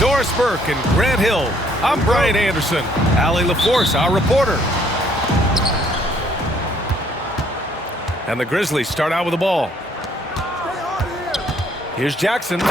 Doris Burke and Grant Hill. I'm Brian Anderson. Allie LaForce, our reporter. And the Grizzlies start out with the ball. Here's Jackson.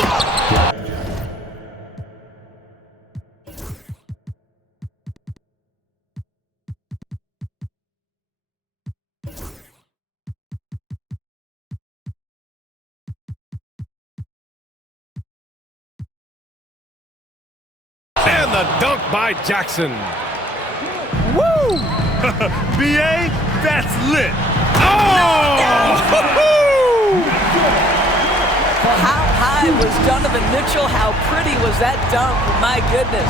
And the dunk by Jackson. Woo! B.A., that's lit. Oh! How high was Donovan Mitchell? How pretty was that dunk? My goodness.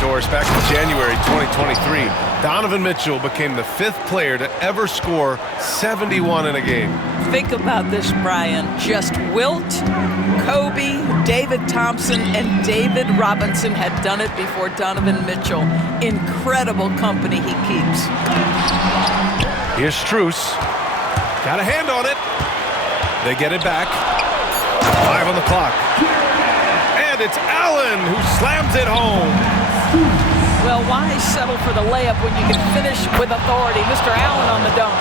Doris, back in January 2023, Donovan Mitchell became the 5th player to ever score 71 in a game. Think about this, Brian. Just Wilt, Kobe, David Thompson, and David Robinson had done it before Donovan Mitchell. Incredible company he keeps. Here's Strus. Got a hand on it. They get it back. 5 on the clock. And it's Allen who slams it home. Well, why settle for the layup when you can finish with authority? Mr. Allen on the dunk.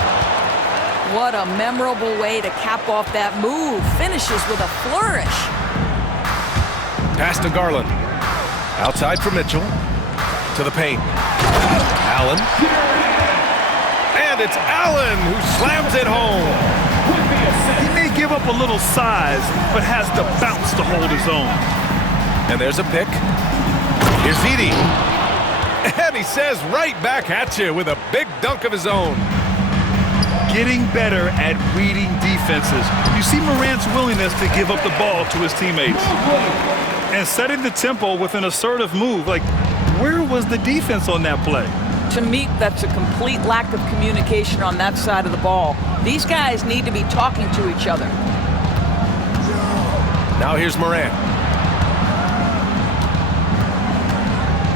What a memorable way to cap off that move. Finishes with a flourish. Pass to Garland. Outside for Mitchell. To the paint. Allen. And it's Allen who slams it home. He may give up a little size, but has the bounce to hold his own. And there's a pick. Here's Edey. And he says right back at you with a big dunk of his own. Getting better at reading defenses. You see Morant's willingness to give up the ball to his teammates. And setting the tempo with an assertive move. Like, where was the defense on that play? To me, that's a complete lack of communication on that side of the ball. These guys need to be talking to each other. Now here's Morant.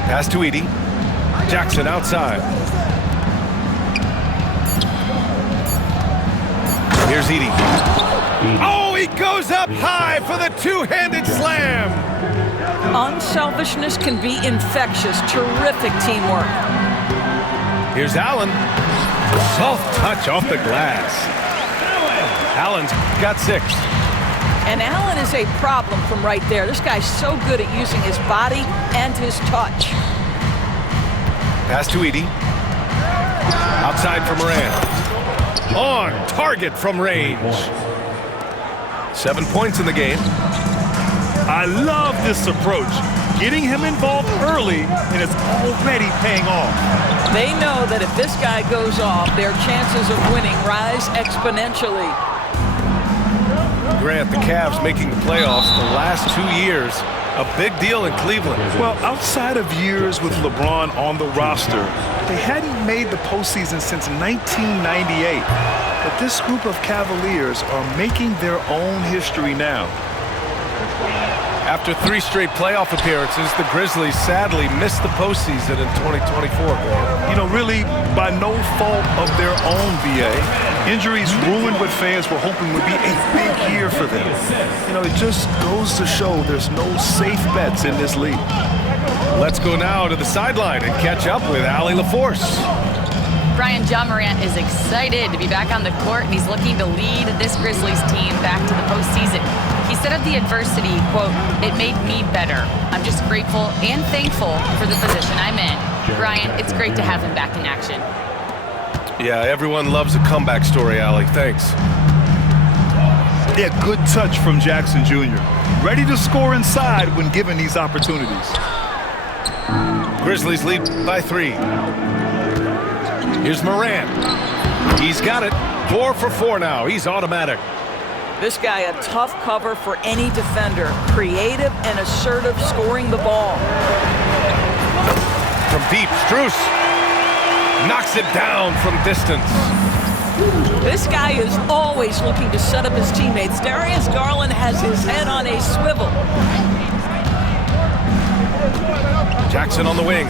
Pass to Edey. Jackson outside. Here's Edey. Oh, he goes up high for the two-handed slam. Unselfishness can be infectious. Terrific teamwork. Here's Allen. Soft touch off the glass. Allen's got 6. And Allen is a problem from right there. This guy's so good at using his body and his touch. Pass to Edey. Outside for Morant. On target from range. 7 points in the game. I love this approach. Getting him involved early, and it's already paying off. They know that if this guy goes off, their chances of winning rise exponentially. Grant, the Cavs making the playoffs the last 2 years. A big deal in Cleveland. Well, outside of years with LeBron on the roster, they hadn't made the postseason since 1998. But this group of Cavaliers are making their own history now. After 3 straight playoff appearances, the Grizzlies sadly missed the postseason in 2024. You know, really by no fault of their own, B.A. Injuries ruined what fans were hoping would be a big year for them. You know, it just goes to show there's no safe bets in this league. Let's go now to the sideline and catch up with Allie LaForce. Brian, Ja Morant is excited to be back on the court, and he's looking to lead this Grizzlies team back to the postseason. He said of the adversity, quote, "It made me better. I'm just grateful and thankful for the position I'm in." Brian, it's great to have him back in action. Yeah, everyone loves a comeback story, Allie. Thanks. Yeah, good touch from Jackson Jr. Ready to score inside when given these opportunities. Grizzlies lead by 3. Here's Morant. He's got it. 4 for 4 now. He's automatic. This guy a tough cover for any defender. Creative and assertive scoring the ball. From deep, Strus knocks it down from distance. This guy is always looking to set up his teammates. Darius Garland has his head on a swivel. Jackson on the wing.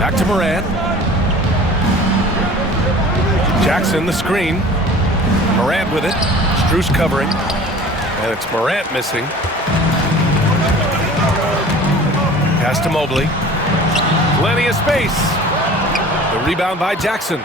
Back to Morant. Jackson the screen. Morant with it. Strus covering. And it's Morant missing. Pass to Mobley. Plenty of space. The rebound by Jackson.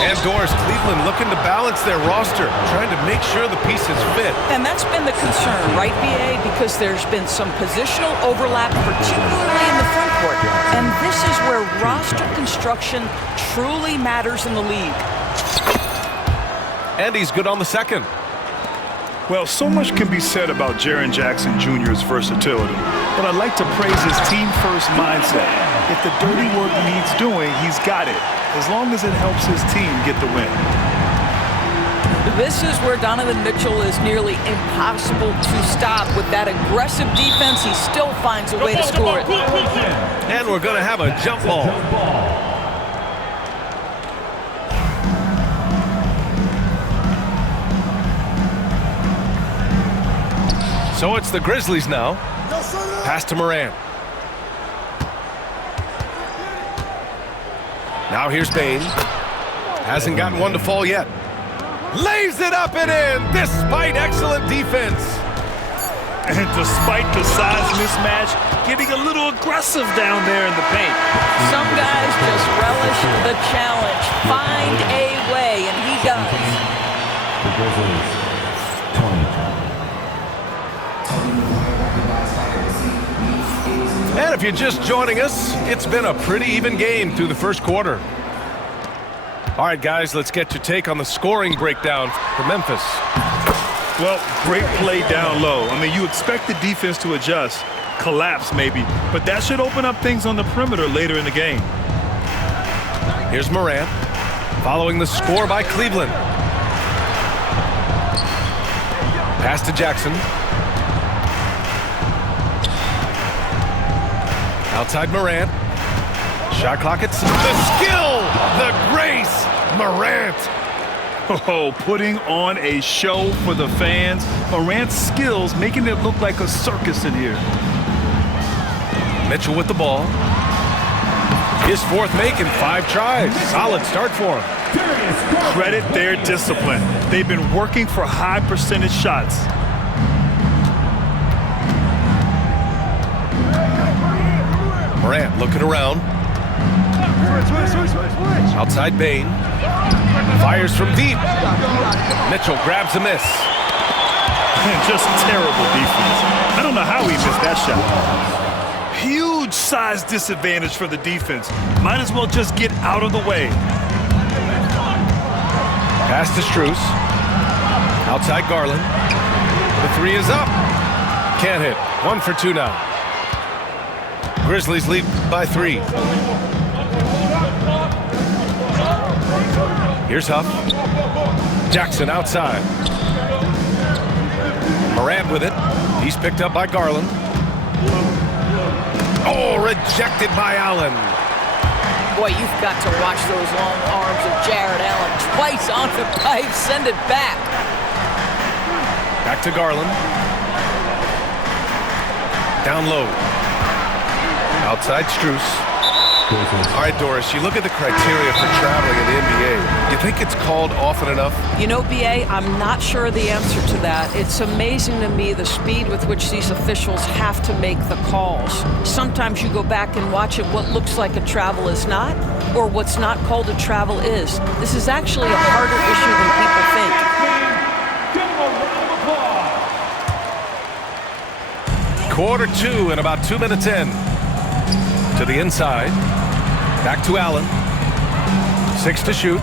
And Doris, Cleveland looking to balance their roster, trying to make sure the pieces fit. And that's been the concern, right, BA? Because there's been some positional overlap, particularly in the front court. And this is where roster construction truly matters in the league. And he's good on the second. Well, so much can be said about Jaren Jackson Jr.'s versatility, but I'd like to praise his team-first mindset. If the dirty work needs doing, he's got it, as long as it helps his team get the win. This is where Donovan Mitchell is nearly impossible to stop. With that aggressive defense, he still finds a way to score it. And we're going to have a jump ball. So it's the Grizzlies now. Pass to Morant. Now here's Bane. Hasn't gotten one to fall yet. Lays it up and in, despite excellent defense. And despite the size mismatch, getting a little aggressive down there in the paint. Some guys just relish the challenge. Find a way, and he does. The Grizzlies, 20. And if you're just joining us, it's been a pretty even game through the first quarter. All right, guys, let's get your take on the scoring breakdown for Memphis. Well, great play down low. I mean, you expect the defense to adjust, collapse maybe, but that should open up things on the perimeter later in the game. Here's Morant, following the score by Cleveland. Pass to Jackson. Outside Morant. Shot clock at the skill, the grace, Morant. Oh, putting on a show for the fans. Morant's skills making it look like a circus in here. Mitchell with the ball. His fourth make in 5 tries. Solid start for him. Credit their discipline. They've been working for high percentage shots. Morant looking around. Outside Bane. Fires from deep. Mitchell grabs a miss. Just terrible defense. I don't know how he missed that shot. Huge size disadvantage for the defense. Might as well just get out of the way. Pass to Strus. Outside Garland. The 3 is up. Can't hit. 1 for 2 now. Grizzlies lead by 3. Here's Huff. Jackson outside. Morant with it. He's picked up by Garland. Oh, rejected by Allen. Boy, you've got to watch those long arms of Jared Allen. Twice on the pipe, send it back. Back to Garland. Down low. Outside Strus. All right, Doris, you look at the criteria for traveling in the NBA. You think it's called often enough? You know, BA, I'm not sure the answer to that. It's amazing to me the speed with which these officials have to make the calls. Sometimes you go back and watch it, what looks like a travel is not, or what's not called a travel is. This is actually a harder issue than people think. Quarter 2 and about 2 minutes in. To the inside. Back to Allen. 6 to shoot.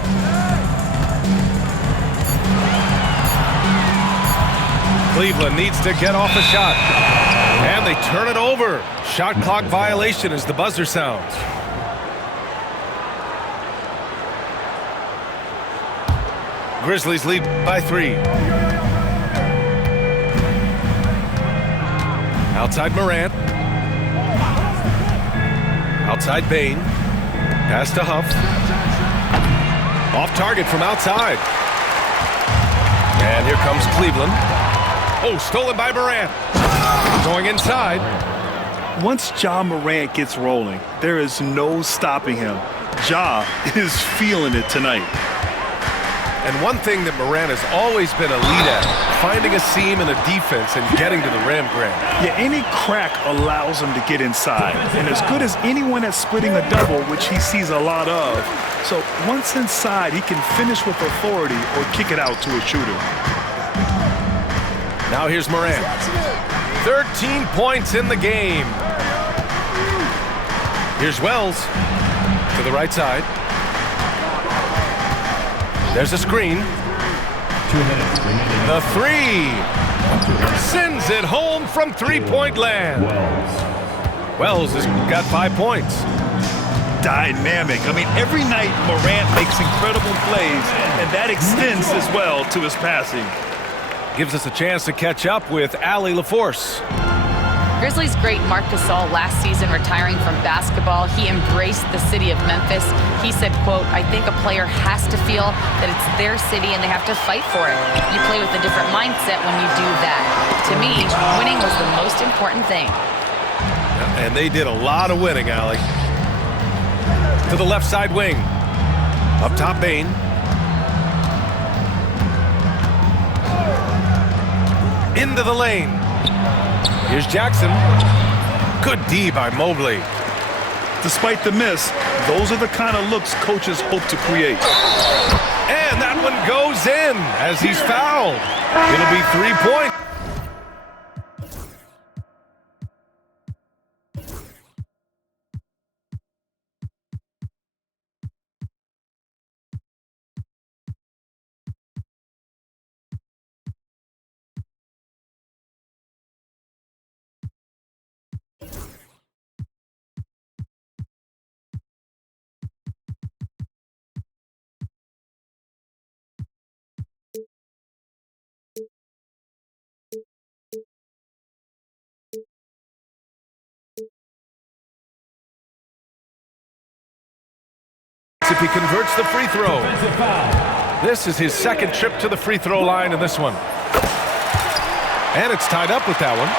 Cleveland needs to get off a shot. And they turn it over. Shot clock violation as the buzzer sounds. Grizzlies lead by 3. Outside Morant. Outside Bane. Pass to Huff. Off target from outside. And here comes Cleveland. Oh, stolen by Morant. Going inside. Once Ja Morant gets rolling, there is no stopping him. Ja is feeling it tonight. And one thing that Morant has always been elite at, finding a seam in a defense and getting to the rim, Grant. Yeah, any crack allows him to get inside. And as good as anyone at splitting a double, which he sees a lot of. So once inside, he can finish with authority or kick it out to a shooter. Now here's Morant. 13 points in the game. Here's Wells to the right side. There's a screen. 2 minutes remaining. The three. Sends it home from three-point land. Wells has got 5 points. Dynamic. I mean, every night Morant makes incredible plays, and that extends as well to his passing. Gives us a chance to catch up with Allie LaForce. Grizzlies great Marc Gasol last season retiring from basketball, he embraced the city of Memphis. He said, quote, "I think a player has to feel that it's their city and they have to fight for it. You play with a different mindset when you do that. To me, winning was the most important thing." And they did a lot of winning, Allie. To the left side wing. Up top, Bane. Into the lane. Here's Jackson. Good D by Mobley. Despite the miss, those are the kind of looks coaches hope to create. And that one goes in as he's fouled. It'll be 3 points. If he converts the free throw. This is his second trip to the free throw line in this one. And it's tied up with that one.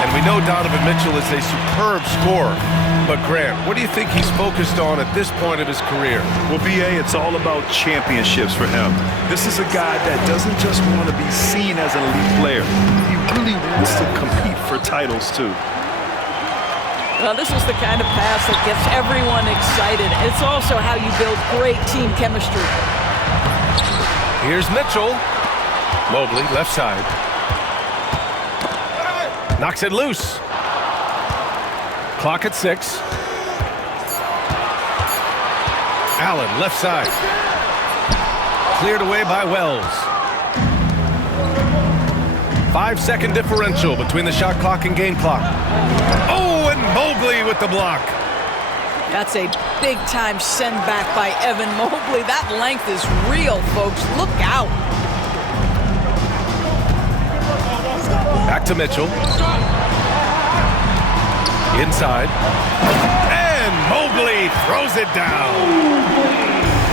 And we know Donovan Mitchell is a superb scorer. But Grant, what do you think he's focused on at this point of his career? Well, B.A., it's all about championships for him. This is a guy that doesn't just want to be seen as an elite player. He really wants to compete for titles, too. Well, this is the kind of pass that gets everyone excited. It's also how you build great team chemistry. Here's Mitchell. Mobley, left side. Knocks it loose. Clock at 6. Allen, left side. Cleared away by Wells. 5-second differential between the shot clock and game clock. Oh, and Mobley with the block. That's a big-time send back by Evan Mobley. That length is real, folks. Look out. Back to Mitchell. Inside. And Mobley throws it down.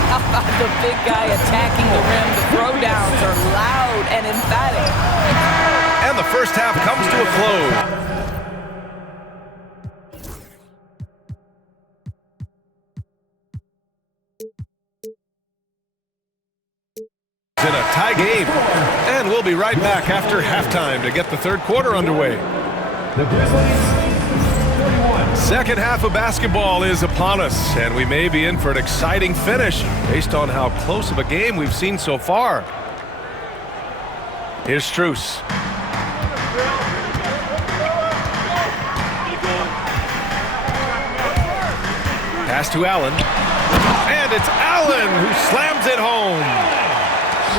How about the big guy attacking the rim? The throwdowns are loud and emphatic. And the first half comes to a close. In a tie game. And we'll be right back after halftime to get the third quarter underway. The Grizzlies, 31. Second half of basketball is upon us, and we may be in for an exciting finish based on how close of a game we've seen so far. Here's Strus. Pass to Allen. And it's Allen who slams it home.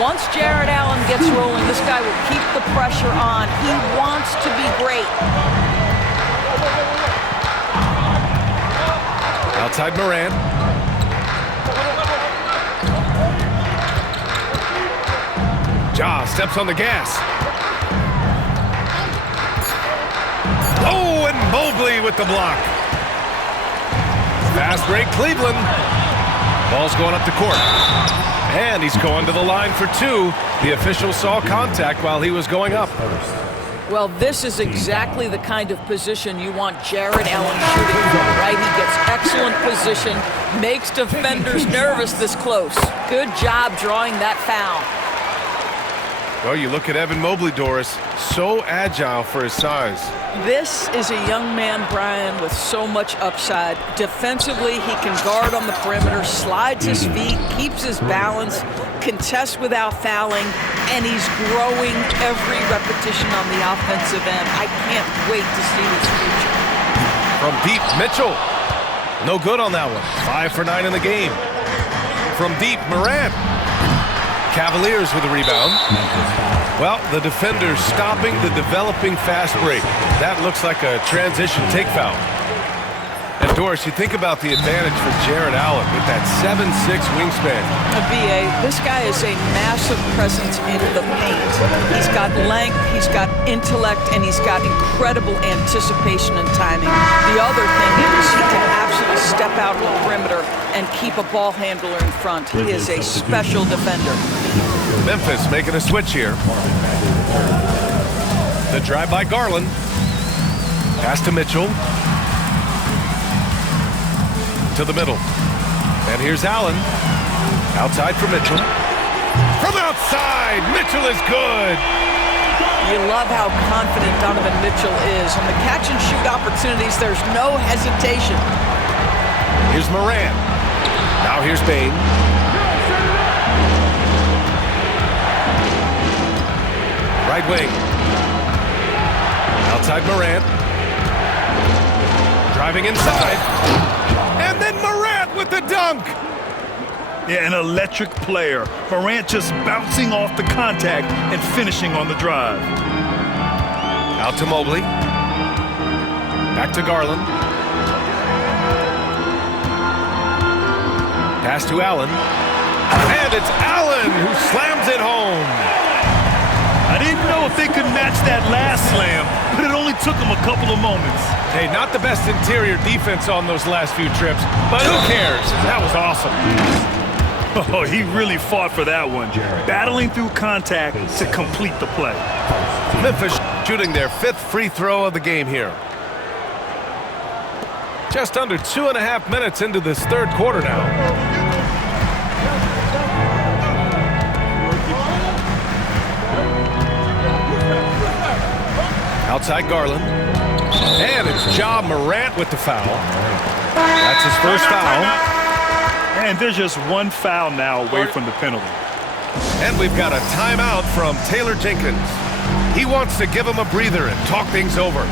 Once Jared Allen gets rolling, this guy will keep the pressure on. He wants to be great. Outside Morant. Ja steps on the gas. Oh, and Mobley with the block. Fast break, Cleveland. Ball's going up the court. And he's going to the line for 2. The official saw contact while he was going up. Well, this is exactly the kind of position you want Jared Allen shooting from, right? He gets excellent position, makes defenders nervous this close. Good job drawing that foul. Well, you look at Evan Mobley, Doris, so agile for his size. This is a young man, Brian, with so much upside. Defensively, he can guard on the perimeter, slides his feet, keeps his balance, contests without fouling, and he's growing every repetition on the offensive end. I can't wait to see his future. From deep, Mitchell. No good on that one. 5 for 9 in the game. From deep, Morant. Cavaliers with a rebound. Well, the defender's stopping the developing fast break. That looks like a transition take foul. And Doris, you think about the advantage for Jared Allen with that 7'6" wingspan. B.A., this guy is a massive presence in the paint. He's got length, he's got intellect, and he's got incredible anticipation and timing. The other thing is he can absolutely step out on the perimeter and keep a ball handler in front. He is a special defender. Memphis making a switch here. The drive by Garland. Pass to Mitchell. To the middle. And here's Allen. Outside for Mitchell. From outside, Mitchell is good. You love how confident Donovan Mitchell is. On the catch and shoot opportunities, there's no hesitation. Here's Morant. Now here's Bane. Right wing. Outside Morant. Driving inside. And then Morant with the dunk. Yeah, an electric player. Morant just bouncing off the contact and finishing on the drive. Out to Mobley. Back to Garland. Pass to Allen. And it's Allen who slams it home. I didn't know if they could match that last slam, but it only took them a couple of moments. Hey, not the best interior defense on those last few trips, but who cares? That was awesome. Oh, he really fought for that one. Battling through contact to complete the play. Memphis shooting their 5th free throw of the game here. Just under 2.5 minutes into this 3rd quarter now. Outside Garland. And it's Ja Morant with the foul. That's his first foul. And there's just one foul now away from the penalty. And we've got a timeout from Taylor Jenkins. He wants to give him a breather and talk things over.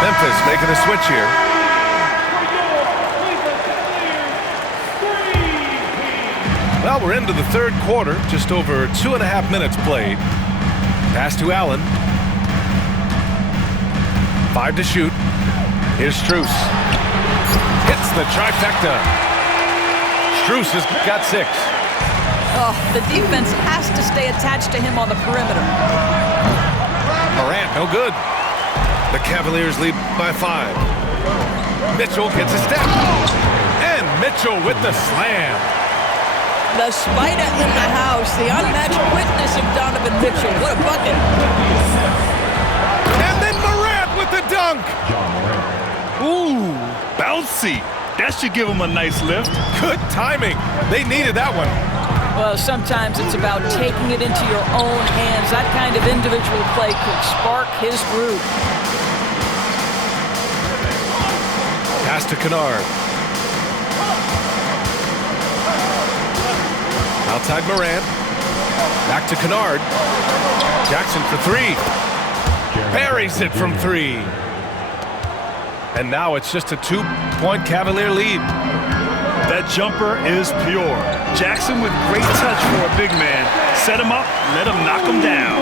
Memphis making a switch here. Well, we're into the 3rd quarter, just over 2.5 minutes played. Pass to Allen. 5 to shoot. Here's Strus. Hits the trifecta. Strus has got 6. Oh, the defense has to stay attached to him on the perimeter. Morant, no good. The Cavaliers lead by 5. Mitchell gets a step. And Mitchell with the slam. The spider in the house, the unmatched quickness of Donovan Mitchell. What a bucket. And then Morant with the dunk. Ooh, bouncy. That should give him a nice lift. Good timing. They needed that one. Well, sometimes it's about taking it into your own hands. That kind of individual play could spark his groove. Pass to Kennard. Outside Morant. Back to Kennard. Jackson for 3. Buries it from 3. And now it's just a 2-point Cavalier lead. That jumper is pure. Jackson with great touch for a big man. Set him up, let him knock him down.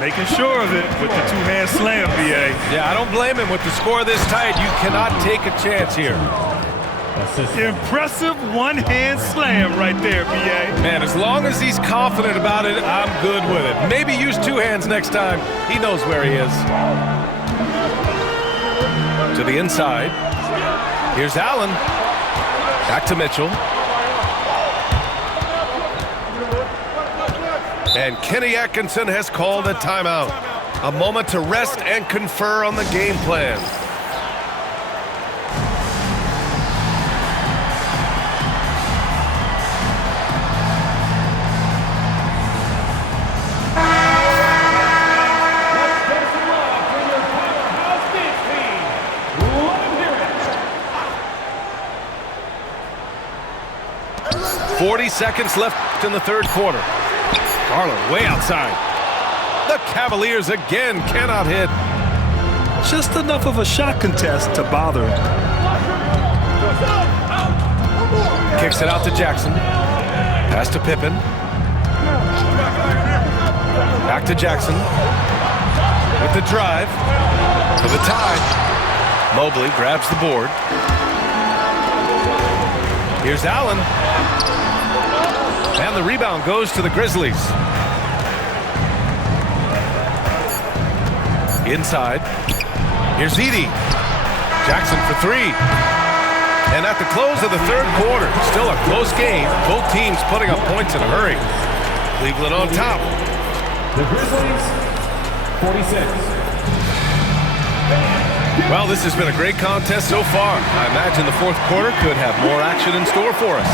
Making sure of it with the 2-hand slam, B.A. Yeah, I don't blame him with the score this tight. You cannot take a chance here. Impressive 1-hand slam right there, B.A. Man, as long as he's confident about it, I'm good with it. Maybe use 2 hands next time. He knows where he is. To the inside. Here's Allen. Back to Mitchell. And Kenny Atkinson has called a timeout. A moment to rest and confer on the game plan. Seconds left in the third quarter. Garland way outside. The Cavaliers again cannot hit. Just enough of a shot contest to bother him. Kicks it out to Jackson. Pass to Pippen. Back to Jackson. With the drive. For the tie. Mobley grabs the board. Here's Allen. And the rebound goes to the Grizzlies. Inside. Here's Edey. Jackson for three. And at the close of the third quarter, still a close game. Both teams putting up points in a hurry. Cleveland on top. The Grizzlies, 46. Well, this has been a great contest so far. I imagine the fourth quarter could have more action in store for us.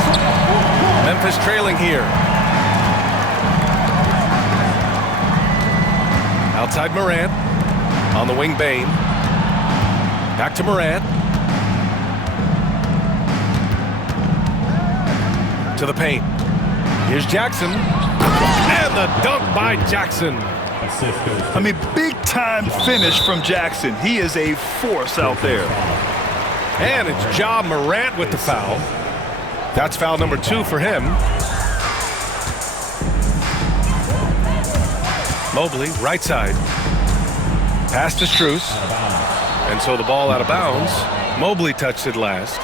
Memphis trailing here. Outside Morant. On the wing, Bane. Back to Morant. To the paint. Here's Jackson. And the dunk by Jackson. I mean, big-time finish from Jackson. He is a force out there. And it's Ja Morant with the foul. That's foul number 2 for him. Mobley, right side. Pass to Strus. And so the ball out of bounds. Mobley touched it last.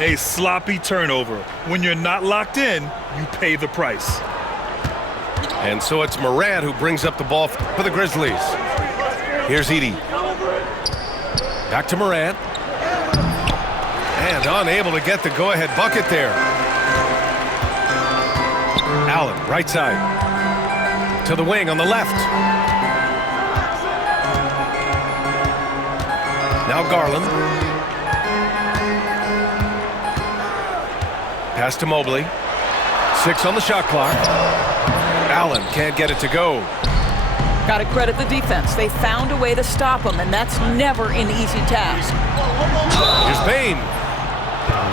A sloppy turnover. When you're not locked in, you pay the price. And so it's Morant who brings up the ball for the Grizzlies. Here's Edey. Back to Morant. And unable to get the go-ahead bucket there. Allen, right side. To the wing on the left. Now Garland. Pass to Mobley. 6 on the shot clock. Allen can't get it to go. Got to credit the defense. They found a way to stop him, and that's never an easy task. Here's Bane.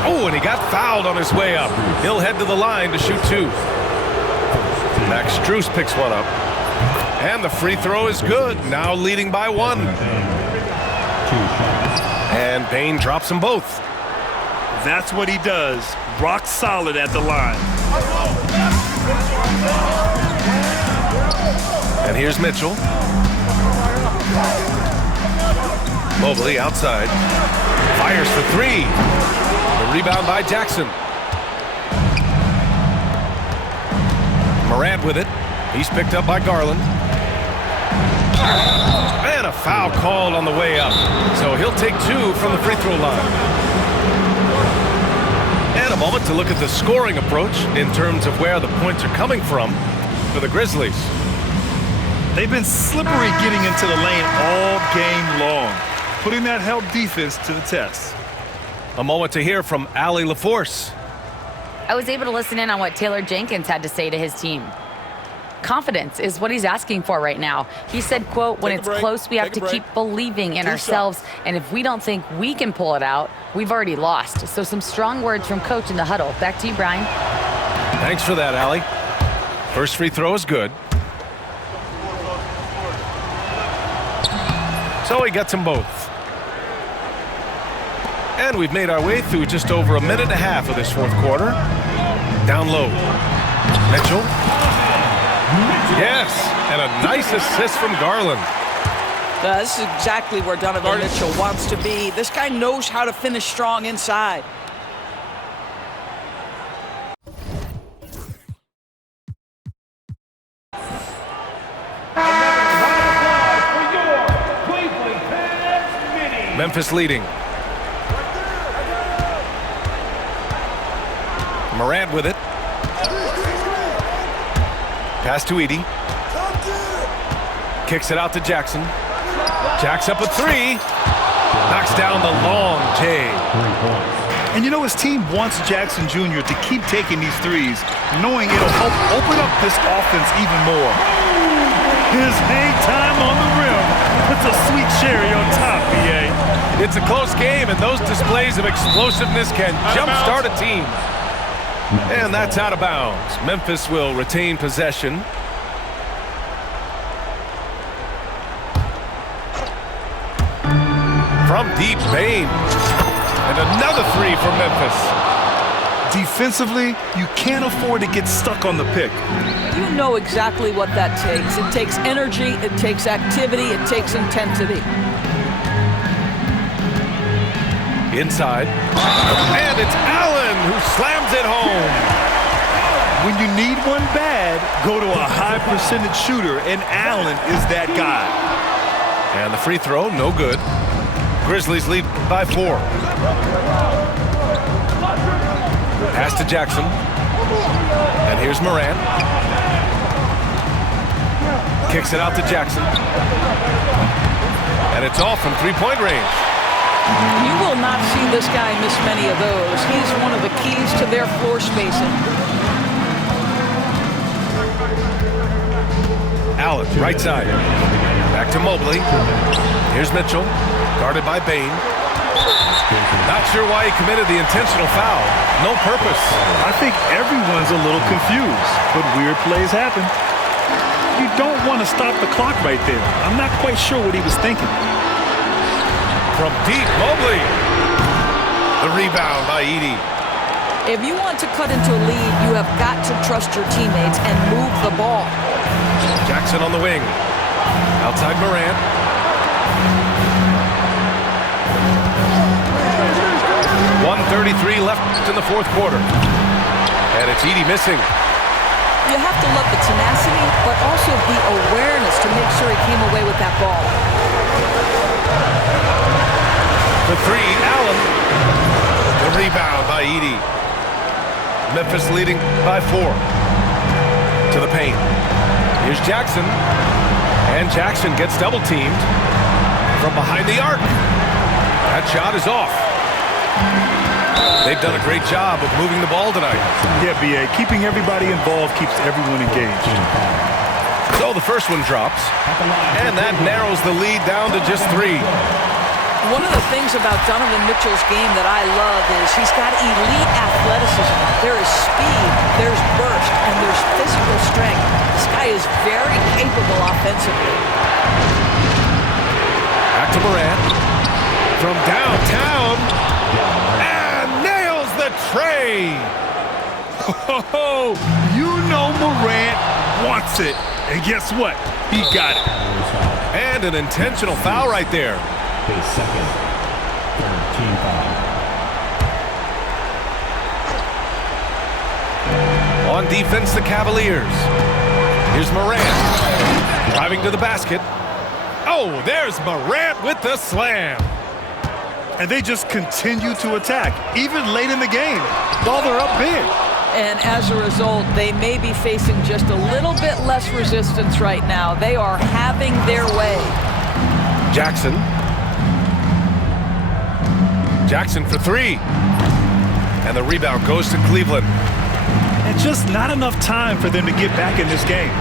Oh, and he got fouled on his way up. He'll head to the line to shoot 2. Max Strus picks one up. And the free throw is good. Now leading by 1. And Bane drops them both. That's what he does. Rock solid at the line. And here's Mitchell. Mobley outside. Fires for 3. The rebound by Jackson. Morant with it. He's picked up by Garland. And a foul called on the way up. So he'll take 2 from the free throw line. And a moment to look at the scoring approach in terms of where the points are coming from for the Grizzlies. They've been slippery getting into the lane all game long, putting that help defense to the test. A moment to hear from Allie LaForce. I was able to listen in on what Taylor Jenkins had to say to his team. Confidence is what he's asking for right now. He said, quote, when it's close, we have to keep believing in ourselves. And if we don't think we can pull it out, we've already lost. So some strong words from coach in the huddle. Back to you, Brian. Thanks for that, Allie. First free throw is good. So he gets them both. And we've made our way through just over a minute and a half of this fourth quarter. Down low. Mitchell. Yes, and a nice assist from Garland. This is exactly where Donovan Mitchell wants to be. This guy knows how to finish strong inside. Memphis leading. Morant with it. Pass to Edey. Kicks it out to Jackson. Jacks up a three. Knocks down the long J. 3 points. And you know his team wants Jackson Jr. to keep taking these threes, knowing it'll help open up this offense even more. His hang time on the rim puts a sweet cherry on top, BA. It's a close game, and those displays of explosiveness can jumpstart a team. And that's out of bounds. Memphis will retain possession. From deep, Bane. And another three for Memphis. Defensively, you can't afford to get stuck on the pick. You know exactly what that takes. It takes energy, it takes activity, it takes intensity. Inside. And it's Allen who slams it home. When you need one bad, go to a high percentage shooter, and Allen is that guy. And the free throw, no good. Grizzlies lead by 4. Pass to Jackson. And here's Morant. Kicks it out to Jackson. And it's off from three-point range. You will not see this guy miss many of those. He's one of the keys to their floor spacing. Allen, right side. Back to Mobley. Here's Mitchell, guarded by Bane. Not sure why he committed the intentional foul. No purpose. I think everyone's a little confused, but weird plays happen. You don't want to stop the clock right there. I'm not quite sure what he was thinking. From deep, Mobley. The rebound by Edey. If you want to cut into a lead, you have got to trust your teammates and move the ball. Jackson on the wing. Outside Morant. 1:33 left in the fourth quarter. And it's Edey missing. You have to love the tenacity, but also the awareness to make sure he came away with that ball. For three, Allen. The rebound by Edey. Memphis leading by 4. To the paint. Here's Jackson. And Jackson gets double-teamed from behind the arc. That shot is off. They've done a great job of moving the ball tonight. Yeah, BA, keeping everybody involved keeps everyone engaged. So the first one drops, and that narrows the lead down to just 3. One of the things about Donovan Mitchell's game that I love is he's got elite athleticism. There is speed, there's burst, and there's physical strength. This guy is very capable offensively. Back to Morant. From downtown. And nails the tray. Oh, you know Morant wants it. And guess what? He got it. And an intentional foul right there. His second. Team foul. On defense, the Cavaliers. Here's Morant. Driving to the basket. Oh, there's Morant with the slam. And they just continue to attack, even late in the game, while they're up big. And as a result, they may be facing just a little bit less resistance right now. They are having their way. Jackson. Jackson for 3. And the rebound goes to Cleveland. And just not enough time for them to get back in this game.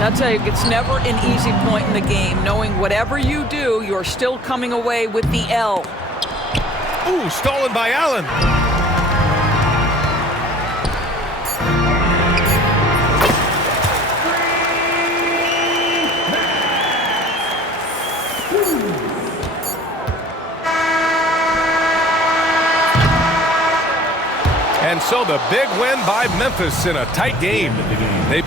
I'll tell you, it's never an easy point in the game, knowing whatever you do, you're still coming away with the L. Ooh, stolen by Allen. And so the big win by Memphis in a tight game. They